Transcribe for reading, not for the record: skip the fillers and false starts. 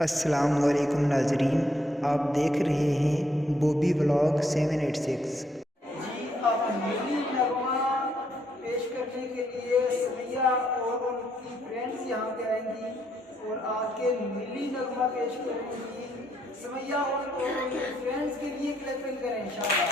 السلام علیکم ناظرین، آپ دیکھ رہے ہیں بوبی ولاگ 786۔ جی اب ملی نغمہ پیش کرنے کے لیے سمیہ اور ان کی فرینڈز یہاں پہ آئیں گی اور آ کے ملی نغمہ پیش کریں گی۔ سمیہ اور ان کی فرینڈز کے لیے کلیپنگ کریں انشاءاللہ۔